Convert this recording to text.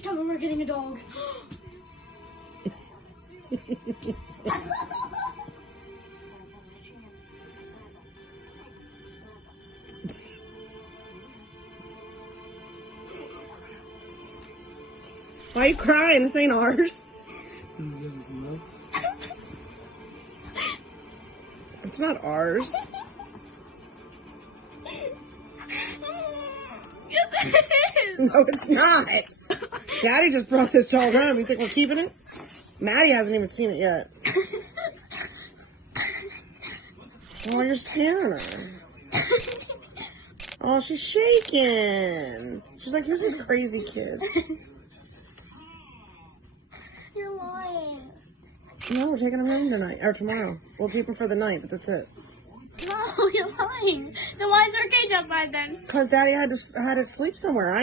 Please tell me we're getting a dog. Why are you crying? This ain't ours. It's not ours. Yes, it is. No, it's not. Daddy just brought this dog home. You think we're keeping it? Maddie hasn't even seen it yet. Oh, you're scaring her. Oh, she's shaking. She's like, who's this crazy kid? You're lying. No, we're taking him home tonight. Or tomorrow. We'll keep him for the night, but that's it. No, you're lying. Then why is there a cage outside then? Because Daddy had to sleep somewhere.